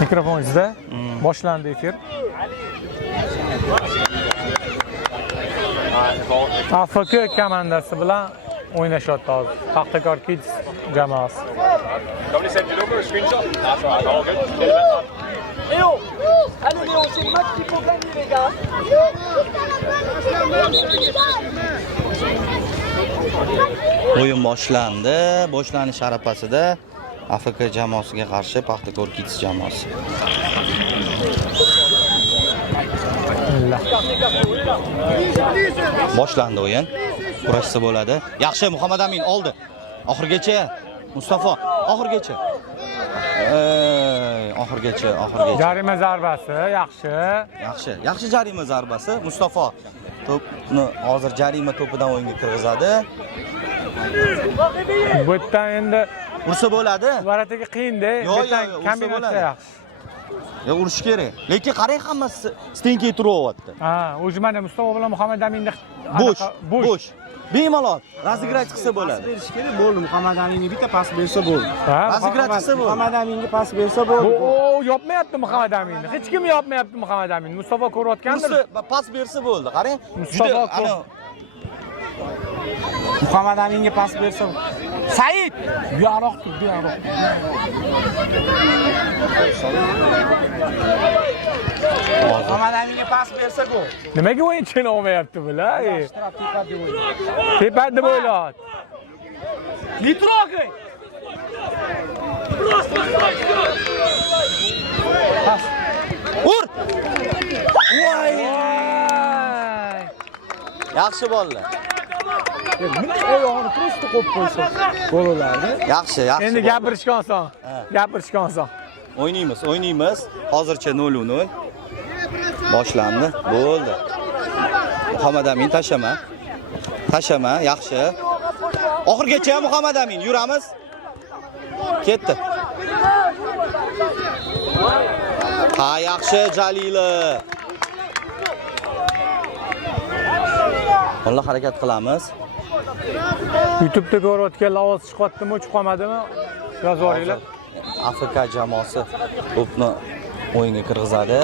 Mikrofoningizda boshlandi efir. AFK komandasi bilan o'ynashyapti hozir. Paxtakor Kids jamoasi. Léo, allez Léo, c'est le match qu'il faut gagner les gars. O'yin boshlandi. Boshlanish arafasida AFK jamoasiga qarshi Paxtakor Kids jamoasi. Boshlandi o'yin. Kurashsa bo'ladi. Yaxshi, Muhammad Amin oldi. Oxirgacha Mustafa, oxirgacha. Oxirgacha. Jarima zarbasi, Yaxshi jarima zarbasi. Mustafa to'pni hozir jarima to'pidan o'yinga kirgizadi. Bu yerdan endi ursa bo'ladi. Varataga qiyin-da. Bu yerdan kombinatsiya yaxshi. Ya urish kerak. Lekin qarang, hammasi stenkaga turavyapti. Ha, o'zi mana Mustafa bilan Muhammad Aminni bo'sh. Bemalol razigrat qilsa bo'ladi. Pas berish kerak bo'ldi. Muhammad Aminga bitta pas bersa bo'ldi. Razigrat qilsa bo'ldi. Muhammad Aminga pas bersa bo'ldi. O, yopmayapti Muhammad Aminni. Hech kim yopmayapti Muhammad Aminni. Mustafa ko'rayotgandir. Pas bersa bo'ldi. Qarang. Mustafa Muhammad Aminga pas bersa. Said, bu yoqroq tur, bu yoqroq. Muhammad Aminga pas bersa gol. Nimaga o'yinchini olmayapti bular? Tepa deb o'yladi. Не трогай! Ur! Voy! Yaxshi bolalar. Oyog'ini просто qo'yib qo'ysa bo'lalardi. Yaxshi. Endi gapirishga oson. O'ynaymiz. Hozircha 0-0. Boshlandi. Bo'ldi. Muhammad Amin tashama, yaxshi. Oxirgacha Muhammad Amin yuramiz. Ketdi. Ha, yaxshi Jalila. Alloh harakat qilamiz. YouTube'da ko'rayotgan lavos chiqyaptimi, chiqmadimi? Yozib yuboringlar. AFK jamoasi to'pni o'yinga kirgizadi.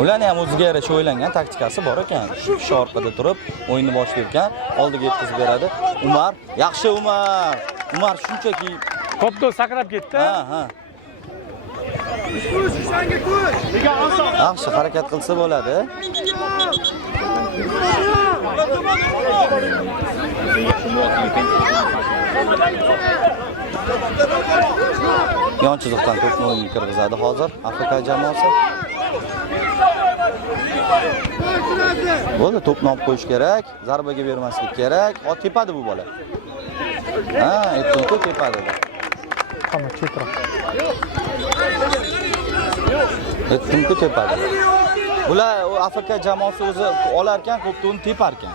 Ularni ham o'ziga yarasha o'ylangan taktikasi bor ekan. Shu orqada turib o'yinni boshlayotgan, oldiga yetkazib beradi. Umar, yaxshi Umar. Umar shunchaki To'pni sakrab ketdi. Ha. Yaxshi harakat qilsa bo'ladi. Yon chiziqdan to'pni o'yinga kirgizadi hozir AFK jamoasi. Bo'ldi, to'pni olib qo'yish kerak, zarbaga bermaslik kerak. Tepadi bu bola. Ha, aytdim-ku tepadi. Qama chetroq. Aytdim-ku tepadi. Bular AFK jamoasi o'zi olar ekan, to'pni tepar ekan.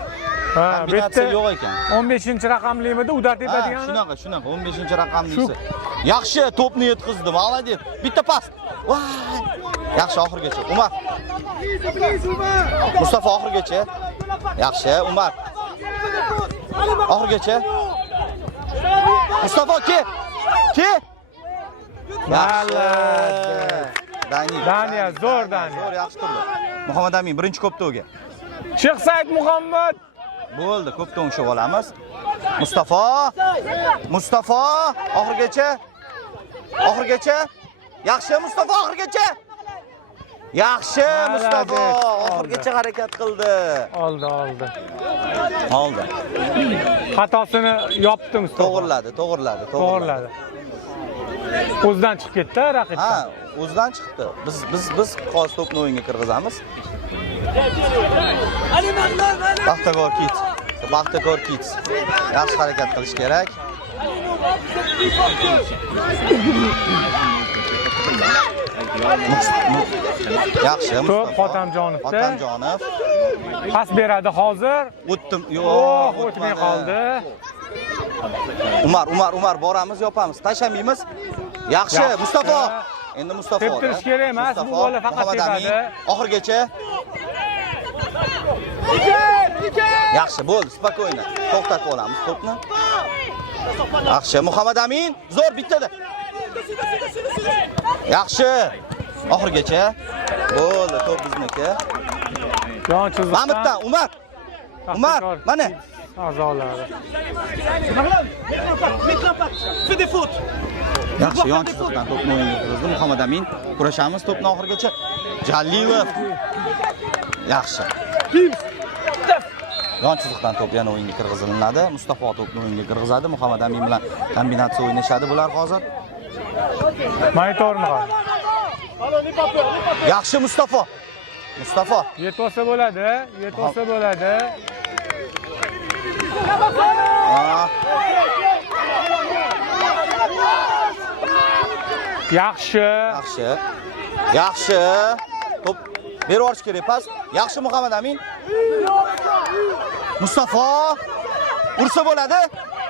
Ha, kombinatsiya yo'q ekan. 15-raqamlimida uda tepadigani. Shunaqa, 15-raqamlisi. Yaxshi to'pni yetkazdi, молодец. Bitta pas. Voy! Yaxshi oxirgacha. Umar. Mustafa oxirgacha. Yaxshi, Umar. Oxirgacha. Mustafa ke. Yaxshi. Daniya, zo'r Daniya. Zo'r, yaxshi turdi. Muhammad Amin birinchi ko'pto'ga. Cheikh Said Muhammad. Bo'ldi, ko'pdan o'xshab olamiz. Mustafa oxirgacha. Yaxshi Mustafa oxirgacha. Yaxshi Mustafa oxirgacha harakat qildi. Oldi. Xatosini yopdi Mustafa. To'g'riladi. O'zidan chiqib ketdi raqibdan. Ha, o'zidan chiqdi. Biz hozir to'pni o'yinga kirgizamiz. Paxtakor Kids. Yaxshi harakat qilish kerak. Yaxshi Mustafa. Xotamjonov. Pas beradi hozir. O'tdim. Yo'q, o'tmay qoldi. Umar boramiz, yopamiz. Tashamaymiz. Yaxshi Mustafa. Endi Mustafa. Teptirish kerak emas, bu bola faqat tepadi. Oxirgacha. Yaxshi, bo'ldi, spokойно. To'xtatib olamiz to'pni. Yaxshi, Muhammad Amin, zo'r bittada. Yaxshi. Oxirgacha. Bo'ldi, to'p bizniki. Yon chiziqdan. Mamitdan Umar. Umar, mana. A'zolari. Yaxshi, yon chiziqdan to'pni o'yinga kirgizdi Muhammad Amin. Kurashamiz to'pni oxirgacha. Jalilov. Yaxshi. Yon chiziqdan to'p yana o'yinga kirgiziladi. Mustafa to'pni o'yinga kirgizadi. Muhammad Amin bilan kombinatsiya o'ynashadi bular hozir. Maytorni qol. Yaxshi Mustafa. Mustafa. Yetolsa bo'ladi, yetolsa bo'ladi. Yaxshi. Yaxshi. Yaxshi. To'p berib yuborish kerak pas. Yaxshi Muhammad Amin. Mustafa. Ursa bo'ladi.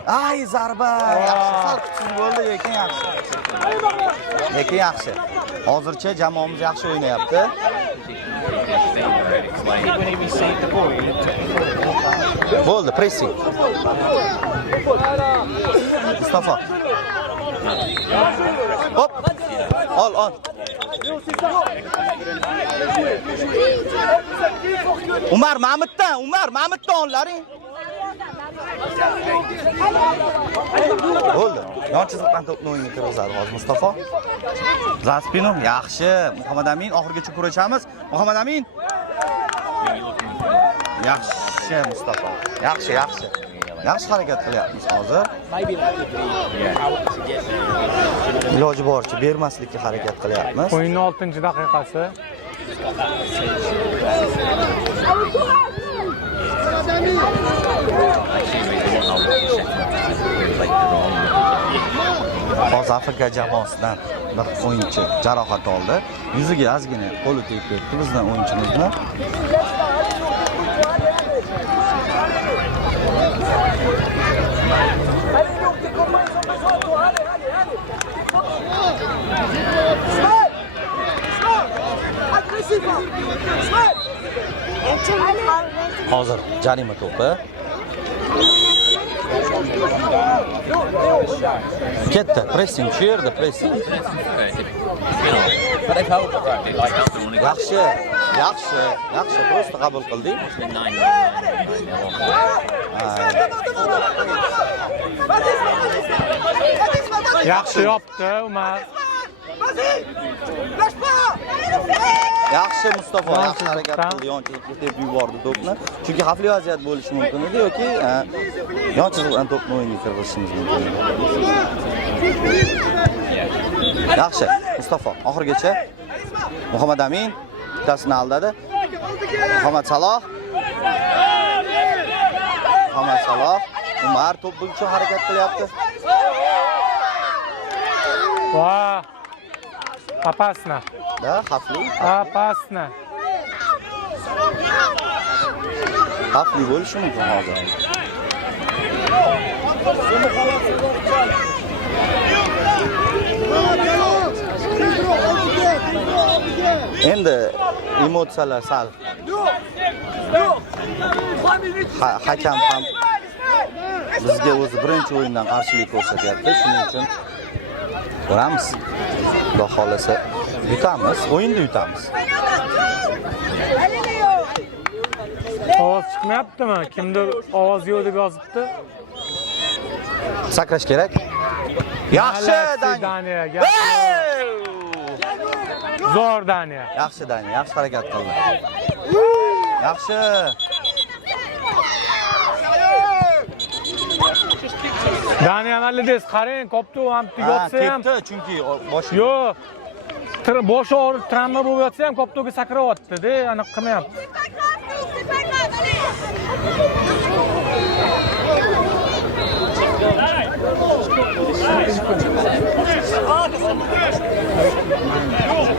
Ay, zarba. Yaxshi, sal kuchsiz bo'ldi, lekin yaxshi. Lekin yaxshi. Hozircha jamoamiz yaxshi o'ynayapti. Bo'ldi, pressing. Mustafa. Hop. Ol. Umar Mamitdan onlaring. Bo'ldi. Yon chiziqdan to'pni o'yinga kirgizadi hozir Mustafa. Zaspinov yaxshi. Muhammad Amin oxirgacha kurashamiz. Muhammad Amin. Yaxshi Mustafa. Yaxshi. Yaxshi harakat qilyapmiz hozir. Iloji boricha bermaslikka harakat qilyapmiz. O'yinning 6-daqiqasi. Hozir Afrika jamoasidan bir o'yinchi jarohat oldi. Yuziga ozgina qo'li tegib ketdi bizdan o'yinchimizni. Hozir jarima to'pi. Ketdi, pressing, shu yerda pressing. Yaxshi, prosta qabul qildik. Yaxshi yopdi Umar. Yaxshi Mustafa, yaxshi harakat qildi, yon chiziqqa tepib yubordi to'pni. Chunki xavfli vaziyat bo'lishi mumkin edi yoki yon chiziqdan to'pni o'yinga kirgizishimiz mumkin edi. Yaxshi Mustafa, oxirgacha Muhammad Amin bittasini aldadi. Muhammad Saloh. Umar to'p bo'yicha harakat qilyapti. Va Опасно. Да, xavfli. Опасно. Xavfli bo'lishi mumkin hozir. Endi emotsiyalar sal. Hakam ham bizga o'zi birinchi o'yindan qarshilik ko'rsatyapti. Shuning uchun ko'ramiz. Xudo xolasa yutamiz, o'yinda yutamiz. Ovoz chiqmayaptimi? Kimdir ovoz yo'q deb yozibdi. Sakrash kerak. Yaxshi Daniya. Zo'r Daniya. Yaxshi Daniya, yaxshi harakat qildi. Yaxshi. Daniya Malides qarang, koptu ham yotsa ham. Ketdi chunki boshi. Yo'q. Boshi og'rib travma bo'lib yotsa ham koptoga sakrayapti-da, aniq qilmayapti.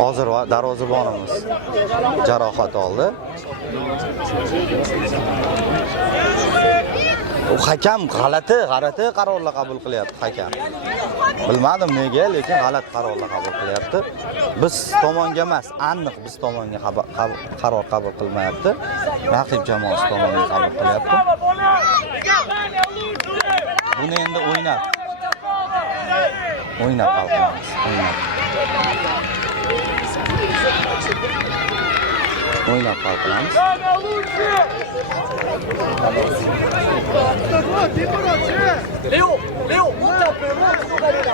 Hozir darvozabonimiz jarohat oldi. U hakam g'alati qarorlar qabul qilyapti hakam. Bilmadim nega, lekin g'alati qarorlar qabul qilyapti. Biz tomonga emas, aniq biz tomonga qaror qabul qilmayapti. Raqib jamoasi tomoniga qabul qilyapti. Buni endi o'ynab O'ynab hal qilamiz. O'ynab hal qilamiz. Léo, monte un peu, monte pour aller là.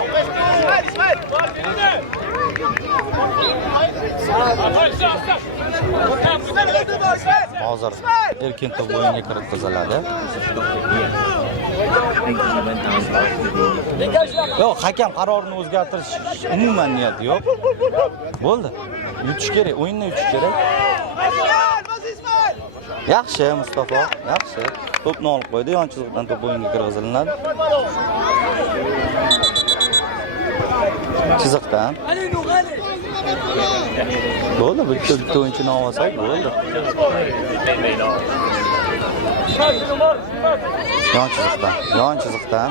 Hozir erkin to'p o'yinga kiritiladi. Yo'q, hakam qarorini o'zgartirish umuman niyati yo'q. Bo'ldi. Yutish kerak, o'yinni yutish kerak. Yaxshi Mustafa, yaxshi. To'pni olib qo'ydi, yon chiziqdan to'p o'yinga kirgiziladi. Chiziqdan. Bo'ldi, bitta o'yinchini olsak bo'ldi. Yon chiziqdan.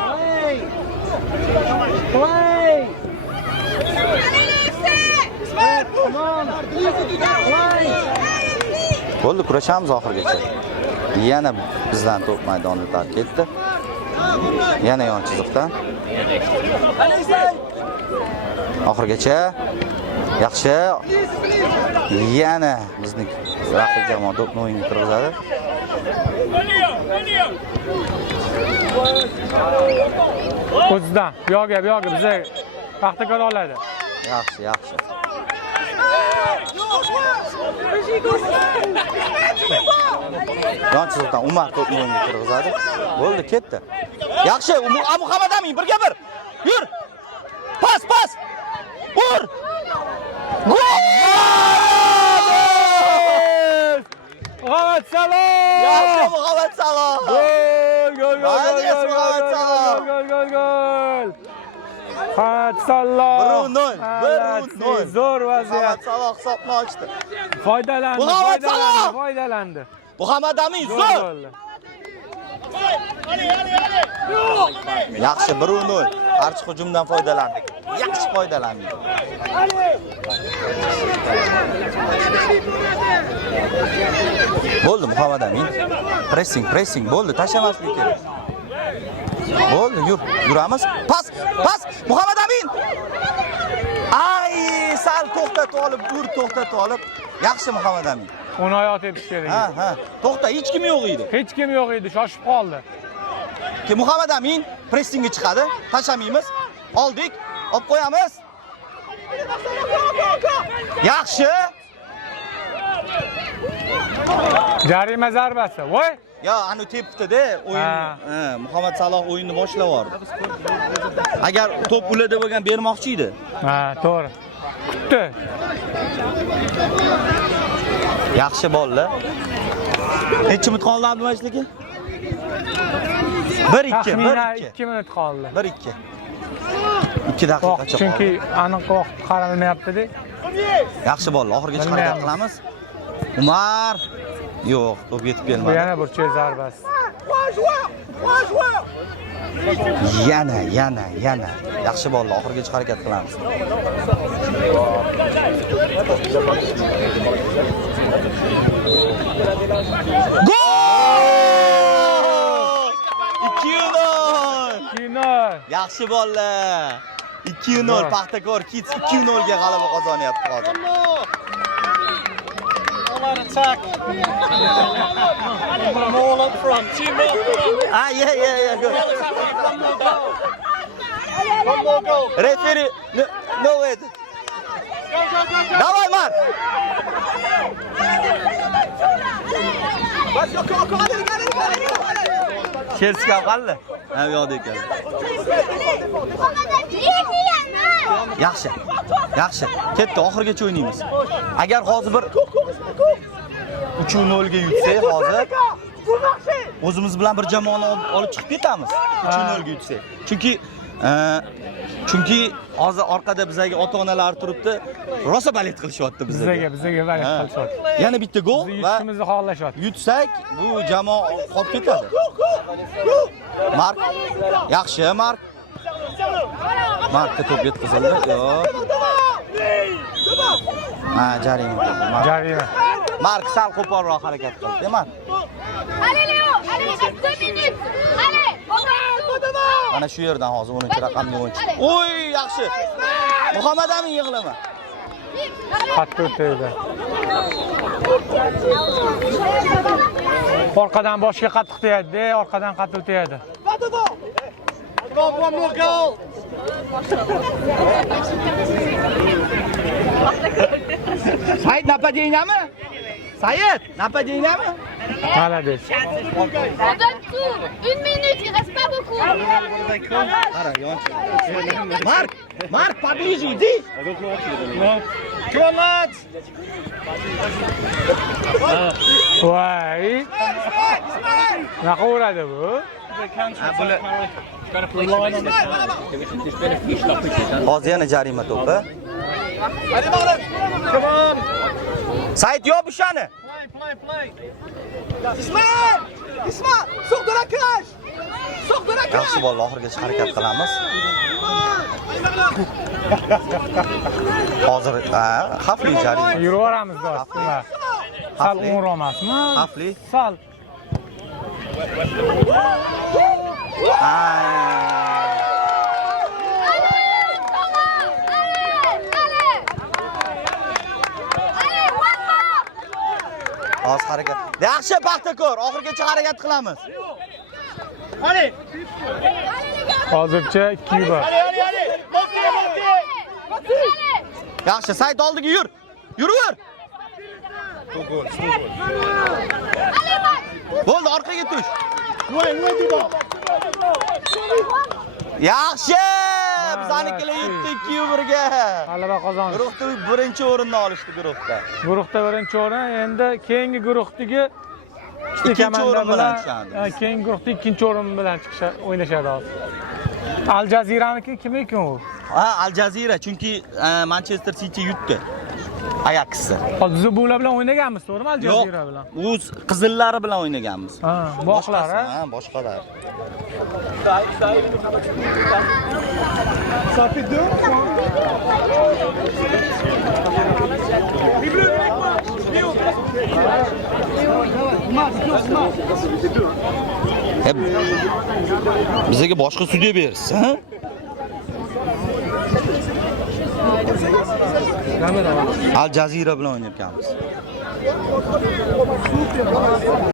Bo'ldi, kurashamiz oxirigacha. Yana bizdan to'p maydonida tark etdi. Yana yon chiziqdan. Oxirigacha. Yaxshi. Yana bizning raqib jamoa to'pni o'yinga kirgizadi. O'zidan. Bu yoqqa biza Paxtakor oladi. Yaxshi. Yon chiziqdan Umar to'pni o'yinga kirgizadi. Bo'ldi, ketdi. Yaxshi, Muhammad Amin 1-1. Yur. Pas. Ur. Gol! Muhammad Saloh! Yaxshi Muhammad Saloh! Gol! Muhammad Saloh! Gol! Muhammad Saloh! 1-0. Zo'r vaziyat. Muhammad Saloh hisobni ochdi. Foydalandi. Muhammad Amin zo'r! Yaxshi 1-0. Qarshi hujumdan foydalandik. Yaxshi foydalandik. Bo'ldi Muhammad Amin. Pressing bo'ldi, tashlamaslik kerak. Bo'ldi, yuramiz. Pas. Muhammad Amin. Ay, sal to'xtatib olib. Yaxshi Muhammad Amin. Uni oyoq tepish kerak. Ha. To'xta, hech kim yo'q edi. Shoshib qoldi. Muhammad Amin pressingga chiqadi. Tashamaymiz. Oldik. Olib qo'yamiz. Yaxshi. Jarima zarbasi. Voy! Yo, anu tepdi-da o'yinni. Muhammad Saloh o'yinni boshlab yubordi. Agar to'p ulada bo'lgan bermoqchi edi. Ha, to'g'ri. Kutdi. Yaxshi bo'ldi. Necha minut qoldi Abdumajidga? 1-2 minut qoldi. 1-2. 2 daqiqacha qoldi. Chunki aniq vaqt qaralmayapti-da. Yaxshi bo'ldi. Oxirigacha harakat qilamiz. Umar. Yo'q, to'p yetib kelmadi. Bu yana burchak zarbasi. Yana. Yaxshi bo'ldi. Oxirigacha harakat qilamiz. Gol! 2-0. Yaxshi bo'ldi. 2-0 Paxtakor Kids 2-0 ga g'alaba qozonyapti hozir. More up front. Two more. Yeah. Good. One more goal. Referee, no wait. Давай, Mark. Sherska qoldi. Ha, bu yoqda ekan. Yaxshi. Ketdi, oxirigacha o'ynaymiz. Agar hozir bir 3-0 ga yutsak hozir o'zimiz bilan bir jamoani olib chiqib ketamiz. 3-0 ga yutsak. Chunki hozir orqada bizga ota-onalar turibdi, rosa balet qilishyapti bizga. Bizga balet qilishyapti. Yana bitta gol va yutishimizni xohlashyapti. Yutsak, bu jamoa qolib ketadi. Mark. Yaxshi, Mark. Markka to'p yetkazildi. Yo'q. Ha, jarima. Mark sal qo'polroq harakat qildi, Mark. Allez Léo, allez, reste 2 minutes. Allez, on va devant. Mana shu yerdan hozir 10 raqamli o'yinchi. Oy, yaxshi. Muhammad Amin yig'lama. Qattiq o'taydi. Orqadan boshga qattiq tegadi, orqadan qattiq tegadi. Said napadeniami? Said napadeniami? Молодец. On donne tout. 1 minute, il reste pas beaucoup. Qara, yonchi. Mark, поближе иди. Ko'mat. Voy. Naqa uradi bu? Hozir yana jarima to'pi. Said yo'q o'shani. Ismail, soq de la cage. Soq de la cage. Yaxshi bola, oxirigacha harakat qilamiz. Hozir xavfli jarima. Yuraveramiz do'stlar. Sal o'nroq emasmi? Xavfli. Sal. Hozir harakat. Yaxshi Paxtakor, oxirigacha harakat qilamiz. Hozircha 2 bor. Yaxshi, Said oldiga yur. Yuraver. Bo'ldi, orqaga tush. Yaxshi! Bizanikilar yutdi 2-1 ga. G'alaba qozondi. Guruhda birinchi o'rinni olishdi guruhda. Guruhda birinchi o'rin, endi keyingi guruhdagi Ikkinchi komanda o'rin bilan chiqadi. Keyingi guruhda ikkinchi o'rin bilan chiqishadi, o'ynashadi hozir. Al Jaziraniki kim ekan u? Al Jazeera, chunki Manchester City yutdi. Ajaxni. Hozir biz bular bilan o'ynaganmiz, to'g'rimi Al Jazeera bilan? U qizillari bilan o'ynaganmiz. Ha, boshqalar, Ha, boshqalar. Bizga boshqa sudya bersin, ha? Al Jazeera bilan o'ynayapmiz.